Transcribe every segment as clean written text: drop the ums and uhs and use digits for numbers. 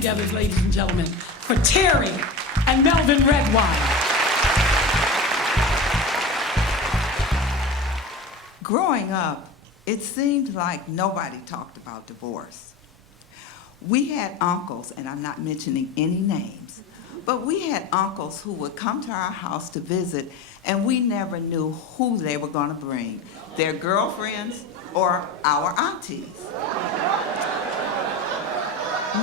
together, ladies and gentlemen, for Terri and Melvin Redwine. Growing up, it seemed like nobody talked about divorce. We had uncles, and I'm not mentioning any names, but we had uncles who would come to our house to visit, and we never knew who they were going to bring, their girlfriends or our aunties.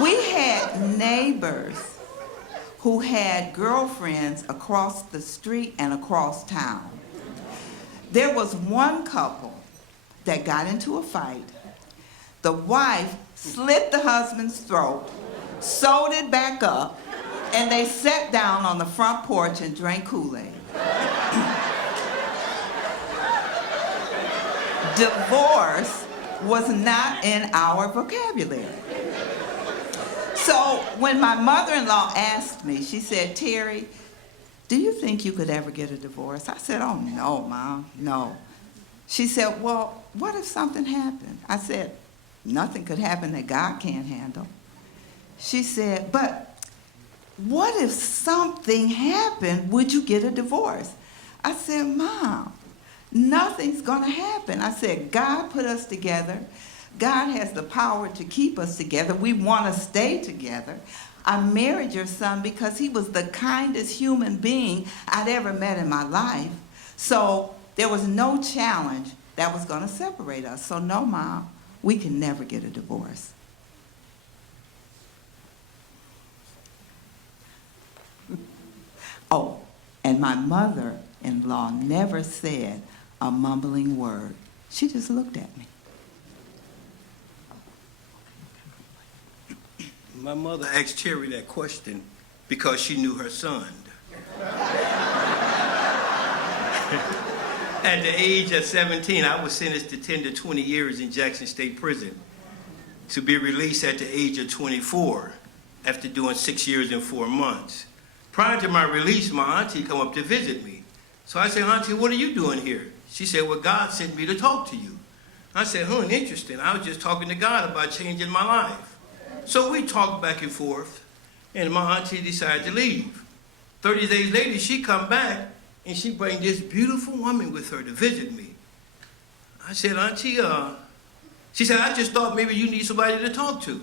We had neighbors who had girlfriends across the street and across town. There was one couple that got into a fight. The wife slit the husband's throat, sewed it back up, and they sat down on the front porch and drank Kool-Aid. Divorce was not in our vocabulary. So when my mother-in-law asked me, she said, "Terri, do you think you could ever get a divorce?" I said, "Oh, no, Mom, no." She said, "Well, what if something happened?" I said, "Nothing could happen that God can't handle." She said, "But what if something happened? Would you get a divorce?" I said, "Mom, nothing's gonna happen." I said, "God put us together. God has the power to keep us together. We want to stay together. I married your son because he was the kindest human being I'd ever met in my life. So there was no challenge that was going to separate us. So no, Mom, we can never get a divorce." Oh, and my mother-in-law never said a mumbling word. She just looked at me. My mother asked Terri that question because she knew her son. At the age of 17, I was sentenced to 10 to 20 years in Jackson State Prison to be released at the age of 24 after doing 6 years and 4 months. Prior to my release, my auntie come up to visit me. So I said, "Auntie, what are you doing here?" She said, "Well, God sent me to talk to you." I said, "Interesting. I was just talking to God about changing my life." So we talked back and forth, and my auntie decided to leave. 30 days later, she come back, and she bring this beautiful woman with her to visit me. I said, "Auntie, she said, I just thought maybe you need somebody to talk to."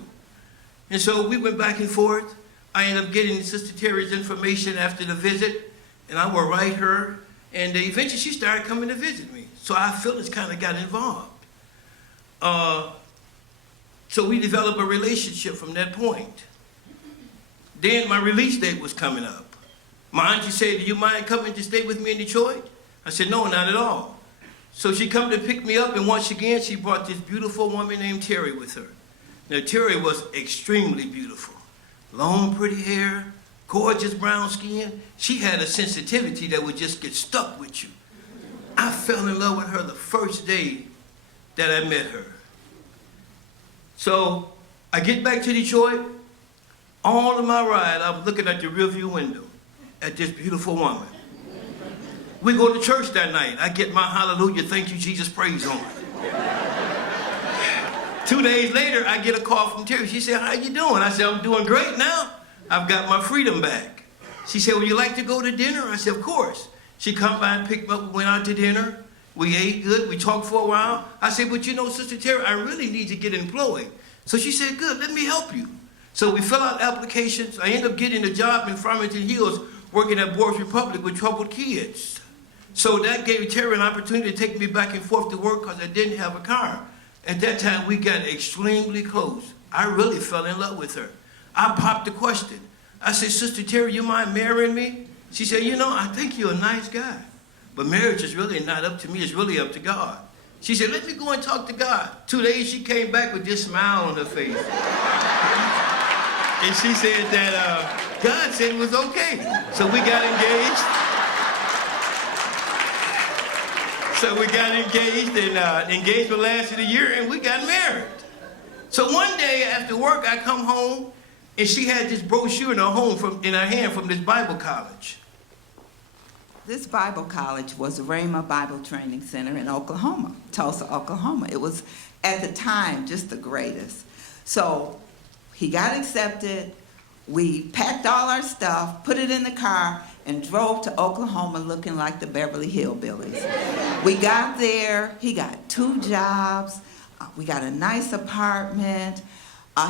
And so we went back and forth. I ended up getting Sister Terri's information after the visit, and I would write her, and eventually she started coming to visit me. So our feelings kind of got involved. So we developed a relationship from that point. Then my release date was coming up. My auntie said, "Do you mind coming to stay with me in Detroit?" I said, "No, not at all." So she come to pick me up, and once again, she brought this beautiful woman named Terri with her. Now, Terri was extremely beautiful. Long, pretty hair, gorgeous brown skin. She had a sensitivity that would just get stuck with you. I fell in love with her the first day that I met her. So I get back to Detroit. All of my ride, I was looking at the rearview window at this beautiful woman. We go to church that night. I get my hallelujah, thank you, Jesus, praise on. 2 days later, I get a call from Terri. She said, "How you doing?" I said, "I'm doing great now. I've got my freedom back." She said, "Would you like to go to dinner?" I said, "Of course." She come by and picked me up. We went out to dinner. We ate good. We talked for a while. I said, "But you know, Sister Terri, I really need to get employed." So she said, "Good, let me help you." So we fill out applications. I ended up getting a job in Farmington Hills working at Boys Republic with troubled kids. So that gave Terri an opportunity to take me back and forth to work because I didn't have a car. At that time, we got extremely close. I really fell in love with her. I popped the question. I said, "Sister Terri, you mind marrying me?" She said, "You know, I think you're a nice guy. But marriage is really not up to me, it's really up to God." She said, "Let me go and talk to God." 2 days, she came back with this smile on her face. And she said that God said it was okay. So we got engaged. So we got engaged, and engagement lasted a year, and we got married. So one day after work, I come home, and she had this brochure in her hand from this Bible college. This Bible college was Rhema Bible Training Center in Oklahoma, Tulsa, Oklahoma. It was, at the time, just the greatest. So he got accepted. We packed all our stuff, put it in the car, and drove to Oklahoma looking like the Beverly Hillbillies. We got there, he got 2 jobs, we got a nice apartment.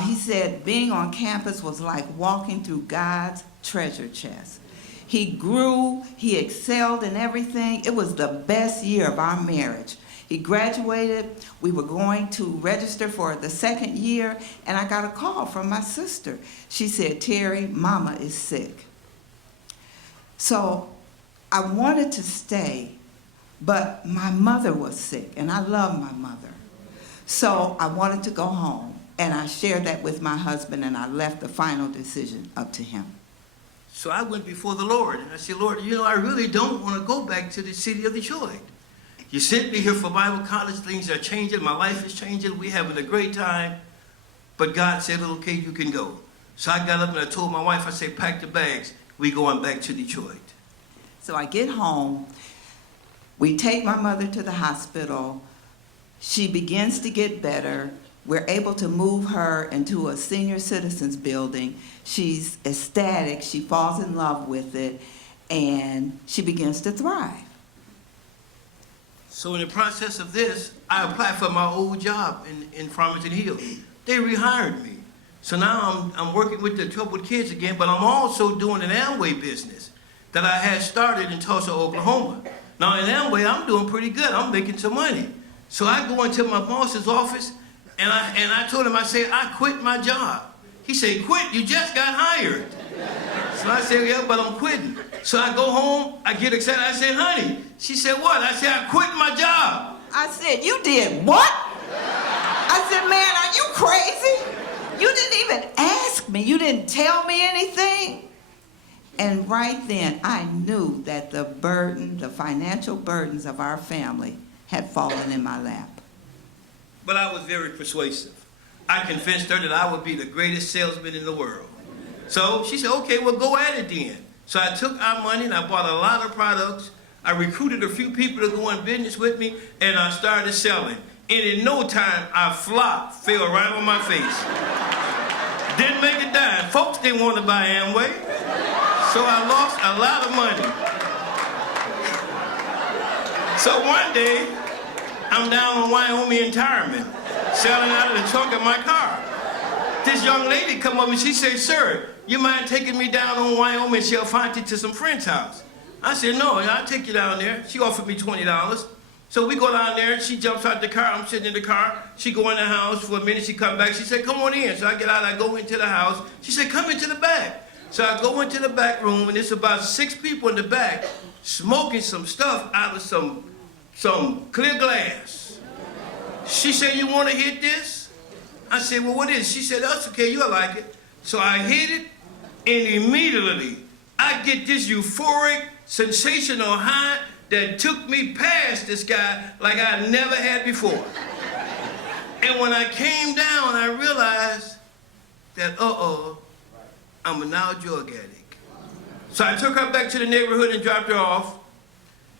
He said being on campus was like walking through God's treasure chest. He grew, he excelled in everything. It was the best year of our marriage. He graduated, we were going to register for the 2nd year, and I got a call from my sister. She said, Terri, Mama is sick. So I wanted to stay, but my mother was sick, and I love my mother. So I wanted to go home, and I shared that with my husband, and I left the final decision up to him. So I went before the Lord, and I said, Lord, you know, I really don't want to go back to the city of Detroit. You sent me here for Bible college. Things are changing. My life is changing. We're having a great time. But God said, okay, you can go. So I got up and I told my wife, I said, pack the bags. We going back to Detroit. So I get home. We take my mother to the hospital. She begins to get better. We're able to move her into a senior citizens building. She's ecstatic. She falls in love with it. And she begins to thrive. So in the process of this, I applied for my old job in Farmington Hills. They rehired me. So now I'm working with the troubled kids again, but I'm also doing an Amway business that I had started in Tulsa, Oklahoma. Now in Amway, I'm doing pretty good. I'm making some money. So I go into my boss's office, and I told him, I said, I quit my job. He said, quit? You just got hired. So I said, yeah, but I'm quitting. So I go home, I get excited. I said, honey. She said, what? I said, I quit my job. I said, you did what? I said, man, are you crazy? You didn't even ask me. You didn't tell me anything. And right then, I knew that the burden, the financial burdens of our family had fallen in my lap. But I was very persuasive. I convinced her that I would be the greatest salesman in the world. So she said, okay, well, go at it then. So I took our money and I bought a lot of products. I recruited a few people to go in business with me, and I started selling. And in no time, I flopped, fell right on my face. Didn't make a dime. Folks didn't want to buy Amway. So I lost a lot of money. So one day, I'm down in Wyoming in Tyreman, selling out of the trunk of my car. This young lady come up and she said, sir, you mind taking me down on Wyoming and Chalfonte to some friend's house? I said, no, I'll take you down there. She offered me $20. So we go down there, she jumps out the car, I'm sitting in the car. She go in the house for a minute, she come back, she said, come on in. So I get out, I go into the house. She said, come into the back. So I go into the back room, and there's about 6 people in the back smoking some stuff out of some clear glass. She said, you want to hit this? I said, well, what is it? She said, that's okay, you'll like it. So I hit it, and immediately I get this euphoric, sensational high that took me past this guy like I never had before. And when I came down, I realized that, I'm a now drug addict. So I took her back to the neighborhood and dropped her off,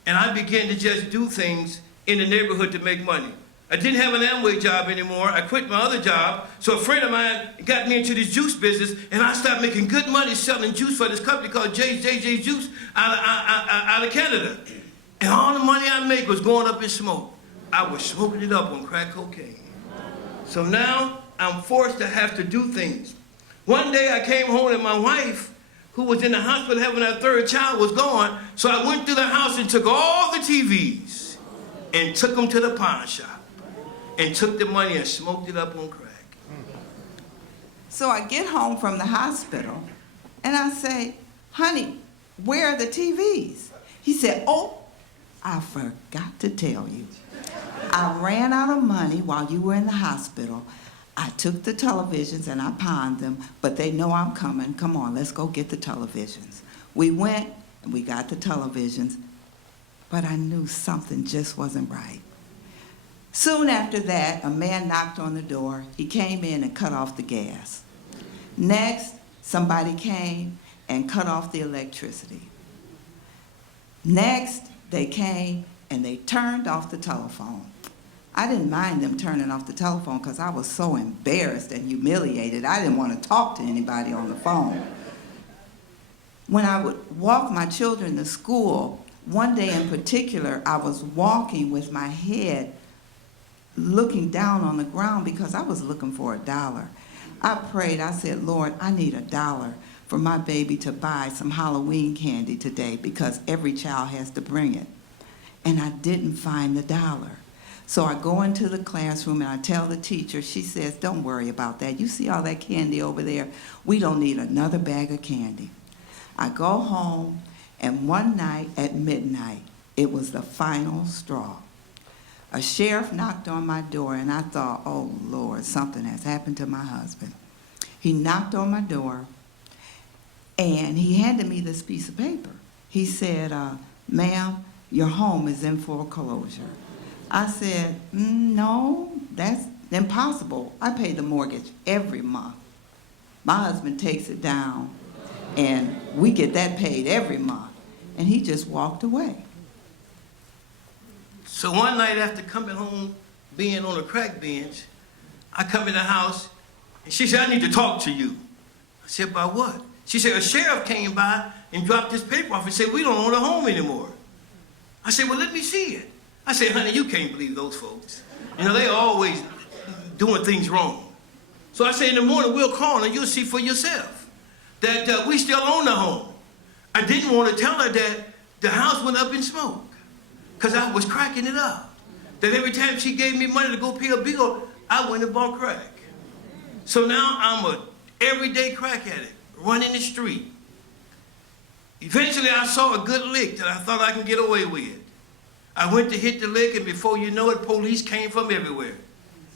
and I began to just do things in the neighborhood to make money. I didn't have an Amway job anymore. I quit my other job. So a friend of mine got me into this juice business, and I started making good money selling juice for this company called JJ Juice out of Canada. And all the money I make was going up in smoke. I was smoking it up on crack cocaine. So now I'm forced to have to do things. One day I came home and my wife, who was in the hospital having her 3rd child, was gone. So I went through the house and took all the TVs and took them to the pawn shop and took the money and smoked it up on crack. So I get home from the hospital, and I say, honey, where are the TVs? He said, oh, I forgot to tell you. I ran out of money while you were in the hospital. I took the televisions and I pawned them, but they know I'm coming. Come on, let's go get the televisions. We went and we got the televisions, but I knew something just wasn't right. Soon after that, a man knocked on the door. He came in and cut off the gas. Next, somebody came and cut off the electricity. Next, they came and they turned off the telephone. I didn't mind them turning off the telephone because I was so embarrassed and humiliated. I didn't want to talk to anybody on the phone. when I would walk my children to school, one day in particular, I was walking with my head looking down on the ground because I was looking for $1. I prayed, I said, Lord, I need $1 for my baby to buy some Halloween candy today because every child has to bring it. And I didn't find the $1. So I go into the classroom and I tell the teacher, she says, don't worry about that. You see all that candy over there? We don't need another bag of candy. I go home, and one night at midnight, it was the final straw. A sheriff knocked on my door, and I thought, oh, Lord, something has happened to my husband. He knocked on my door, and he handed me this piece of paper. He said, ma'am, your home is in foreclosure. I said, no, that's impossible. I pay the mortgage every month. My husband takes it down, and we get that paid every month. And he just walked away. So one night after coming home, being on a crack bench, I come in the house, and she said, I need to talk to you. I said, about what? She said, a sheriff came by and dropped this paper off and said, we don't own a home anymore. I said, well, let me see it. I said, honey, you can't believe those folks. You know, they always doing things wrong. So I said, in the morning, we'll call and you'll see for yourself that we still own the home. I didn't want to tell her that the house went up in smoke because I was cracking it up. That every time she gave me money to go pay a bill, I went and bought crack. So now I'm a everyday crack addict, running the street. Eventually, I saw a good lick that I thought I could get away with. I went to hit the lick, and before you know it, police came from everywhere.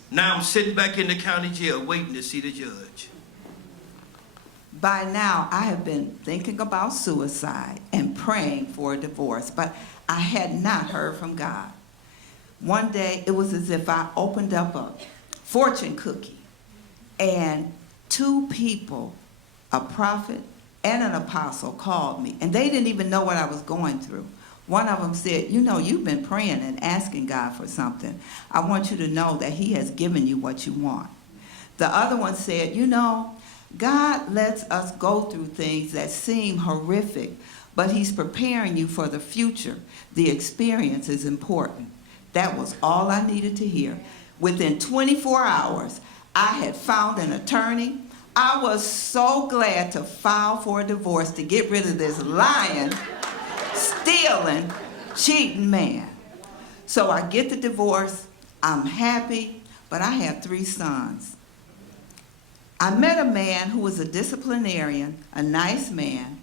Now I'm sitting back in the county jail waiting to see the judge. By now, I have been thinking about suicide and praying for a divorce, but I had not heard from God. One day, it was as if I opened up a fortune cookie, and two people, a prophet and an apostle, called me, and they didn't even know what I was going through. One of them said, you know, you've been praying and asking God for something. I want you to know that he has given you what you want. The other one said, you know, God lets us go through things that seem horrific, but he's preparing you for the future. The experience is important. That was all I needed to hear. Within 24 hours, I had found an attorney. I was so glad to file for a divorce to get rid of this lying, stealing, cheating man. So I get the divorce. I'm happy, but I have 3 sons. I met a man who was a disciplinarian, a nice man.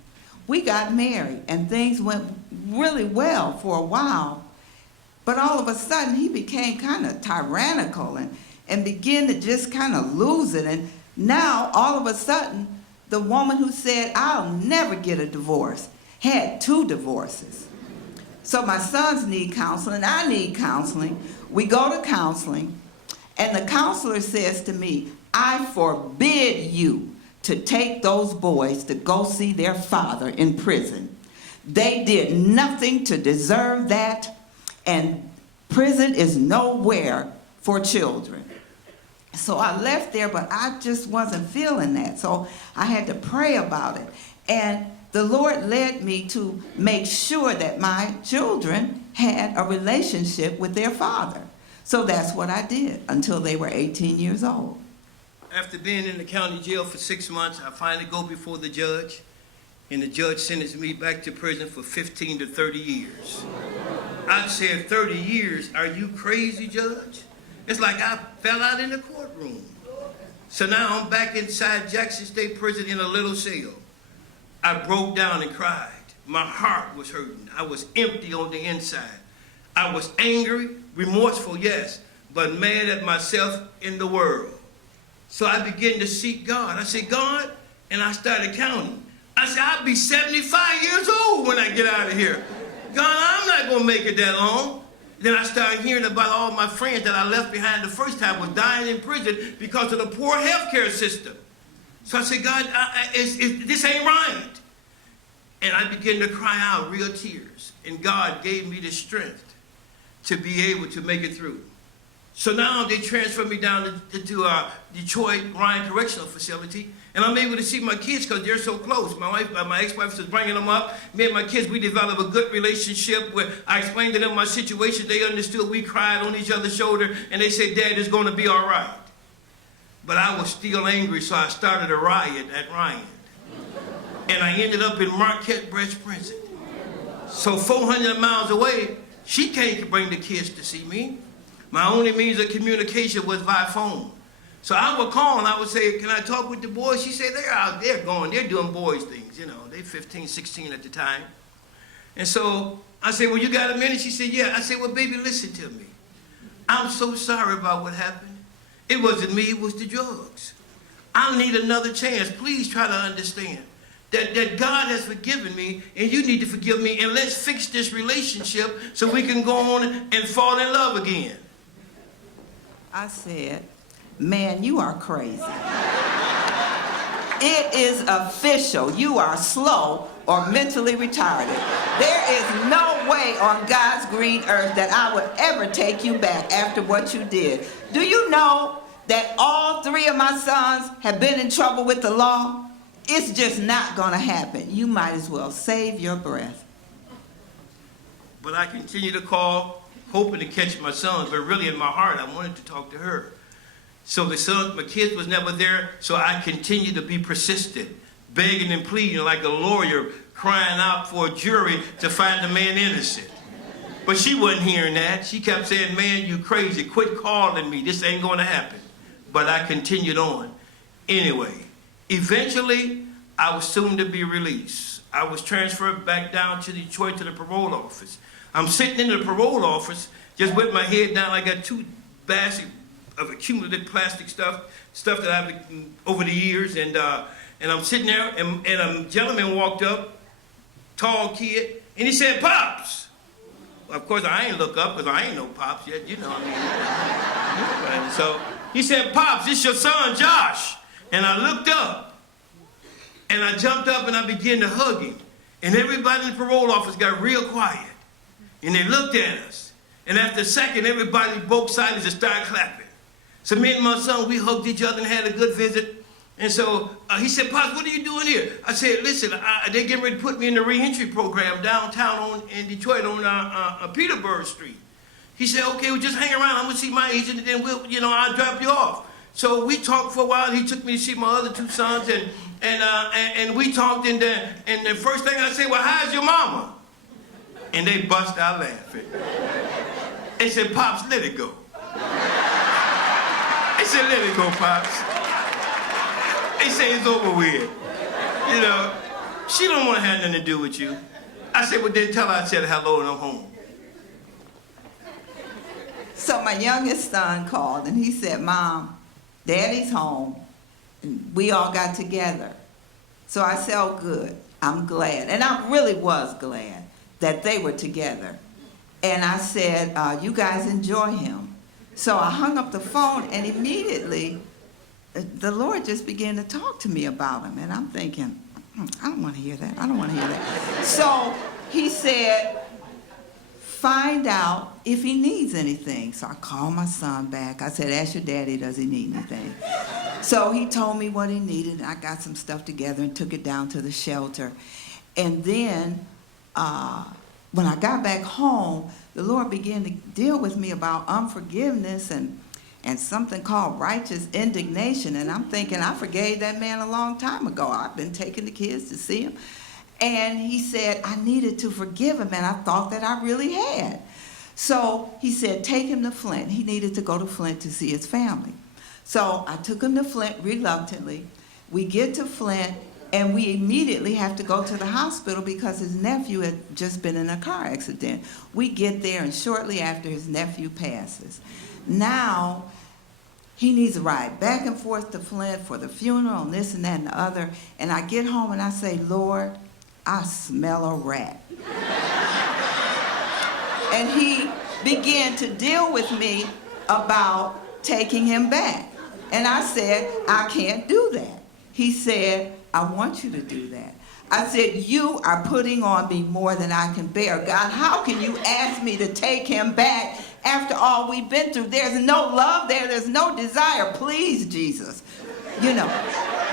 We got married, and things went really well for a while. But all of a sudden, he became kind of tyrannical and began to just kind of lose it. And now, all of a sudden, the woman who said, I'll never get a divorce, had 2 divorces. So my sons need counseling, I need counseling. We go to counseling, and the counselor says to me, I forbid you to take those boys to go see their father in prison. They did nothing to deserve that, and prison is nowhere for children. So I left there, but I just wasn't feeling that. So I had to pray about it. And the Lord led me to make sure that my children had a relationship with their father. So that's what I did until they were 18 years old. After being in the county jail for 6 months, I finally go before the judge, and the judge sentenced me back to prison for 15 to 30 years. I said, 30 years? Are you crazy, Judge? It's like I fell out in the courtroom. So now I'm back inside Jackson State Prison in a little cell. I broke down and cried. My heart was hurting. I was empty on the inside. I was angry, remorseful, yes, but mad at myself in the world. So I began to seek God. I said, God, and I started counting. I said, I'll be 75 years old when I get out of here. God, I'm not going to make it that long. Then I started hearing about all my friends that I left behind the first time was dying in prison because of the poor health care system. So I said, God, this ain't right. And I began to cry out real tears. And God gave me the strength to be able to make it through. So now they transferred me down to Detroit Ryan Correctional Facility, And I'm able to see my kids because they're so close. My ex-wife was bringing them up. Me and my kids, we developed a good relationship where I explained to them my situation. They understood. We cried on each other's shoulder, and they said, Dad, it's going to be all right. But I was still angry, so I started a riot at Ryan. And I ended up in Marquette Breast Prison. So 400 miles away, she can't bring the kids to see me. My only means of communication was by phone. So I would call and I would say, can I talk with the boys? She said, they're out there going, they're doing boys things, you know. They're 15, 16 at the time. And so I said, well, you got a minute? She said, yeah. I said, well, baby, listen to me. I'm so sorry about what happened. It wasn't me, it was the drugs. I need another chance. Please try to understand that God has forgiven me and you need to forgive me, and let's fix this relationship so we can go on and fall in love again. I said, man, you are crazy. It is official. You are slow or mentally retarded. There is no way on God's green earth that I would ever take you back after what you did. Do you know that all 3 of my sons have been in trouble with the law? It's just not going to happen. You might as well save your breath. But I continue to call, hoping to catch my sons, but really in my heart, I wanted to talk to her. So my kids was never there, so I continued to be persistent, begging and pleading like a lawyer, crying out for a jury to find the man innocent. But she wasn't hearing that. She kept saying, man, you crazy, quit calling me, this ain't going to happen. But I continued on. Anyway, eventually, I was soon to be released. I was transferred back down to Detroit to the parole office. I'm sitting in the parole office, just with my head down. I got 2 baskets of accumulated plastic stuff that I've over the years, and I'm sitting there, and a gentleman walked up, tall kid, and he said, Pops. Well, of course, I ain't look up because I ain't no Pops yet, you know what I mean. So he said, Pops, this your son, Josh. And I looked up, and I jumped up, and I began to hug him. And everybody in the parole office got real quiet. And they looked at us. And after a second, everybody, both sides, just started clapping. So me and my son, we hugged each other and had a good visit. And so he said, Pops, what are you doing here? I said, listen, they're getting ready to put me in the reentry program downtown in Detroit on Petersburg Street. He said, okay, well, just hang around. I'm going to see my agent, and then I'll drop you off. So we talked for a while. He took me to see my other 2 sons, and we talked, and the first thing I said, well, how's your mama? And they bust out laughing. They said, Pops, let it go. They said, let it go, Pops. They say it's over with. You know, she don't want to have nothing to do with you. I said, well, then tell her I said hello and I'm home. So my youngest son called, and he said, Mom, Daddy's home, and we all got together. So I said, oh, good, I'm glad. And I really was glad that they were together. And I said, you guys enjoy him. So I hung up the phone, and immediately the Lord just began to talk to me about him. And I'm thinking, I don't want to hear that. I don't want to hear that. So he said, find out if he needs anything. So I called my son back. I said, ask your daddy, does he need anything? So he told me what he needed, and I got some stuff together and took it down to the shelter. And then when I got back home, the Lord began to deal with me about unforgiveness and something called righteous indignation. And I'm thinking, I forgave that man a long time ago. I've been taking the kids to see him. And he said, I needed to forgive him, and I thought that I really had. So he said, take him to Flint. He needed to go to Flint to see his family. So I took him to Flint reluctantly. We get to Flint, and we immediately have to go to the hospital because his nephew had just been in a car accident. We get there, and shortly after, his nephew passes. Now, he needs a ride back and forth to Flint for the funeral and this and that and the other. And I get home and I say, Lord, I smell a rat. And he began to deal with me about taking him back. And I said, I can't do that. He said, I want you to do that. I said, you are putting on me more than I can bear. God, how can you ask me to take him back after all we've been through? There's no love there. There's no desire. Please, Jesus. you know.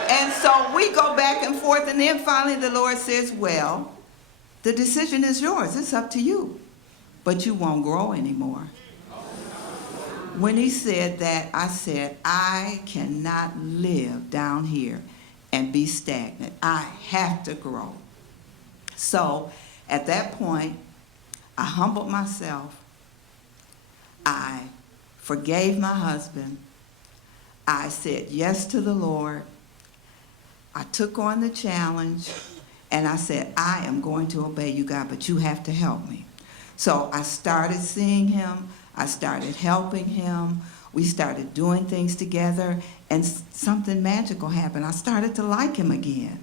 And so we go back and forth, and then finally the Lord says, well, the decision is yours. It's up to you. But you won't grow anymore. When he said that, I said, I cannot live down here and be stagnant. I have to grow. So at that point, I humbled myself. I forgave my husband. I said yes to the Lord. I took on the challenge, and I said, I am going to obey you, God, but you have to help me. So I started seeing him. I started helping him. We started doing things together, and something magical happened. I started to like him again.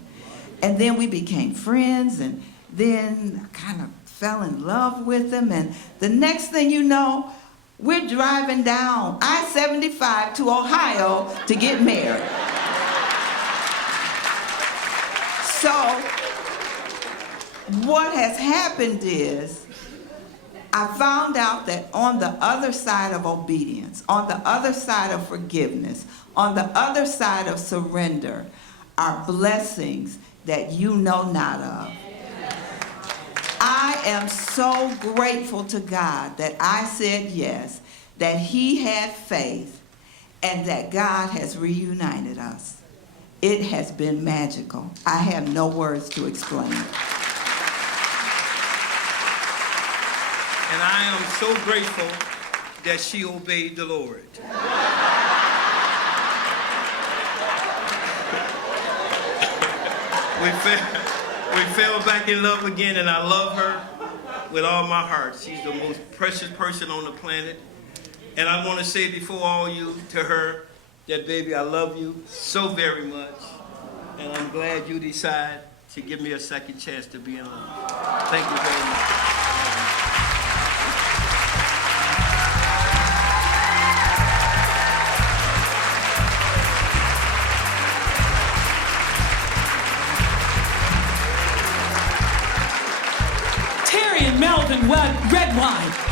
And then we became friends, and then I kind of fell in love with him. And the next thing you know, we're driving down I-75 to Ohio to get married. So what has happened is I found out that on the other side of obedience, on the other side of forgiveness, on the other side of surrender, are blessings that you know not of. I am so grateful to God that I said yes, that he had faith, and that God has reunited us. It has been magical. I have no words to explain it. And I am so grateful that she obeyed the Lord. We fell back in love again, and I love her with all my heart. She's the most precious person on the planet. And I want to say before all you to her that, baby, I love you so very much. And I'm glad you decide to give me a second chance to be in love. Thank you very much. Terri and Melvin Redwine.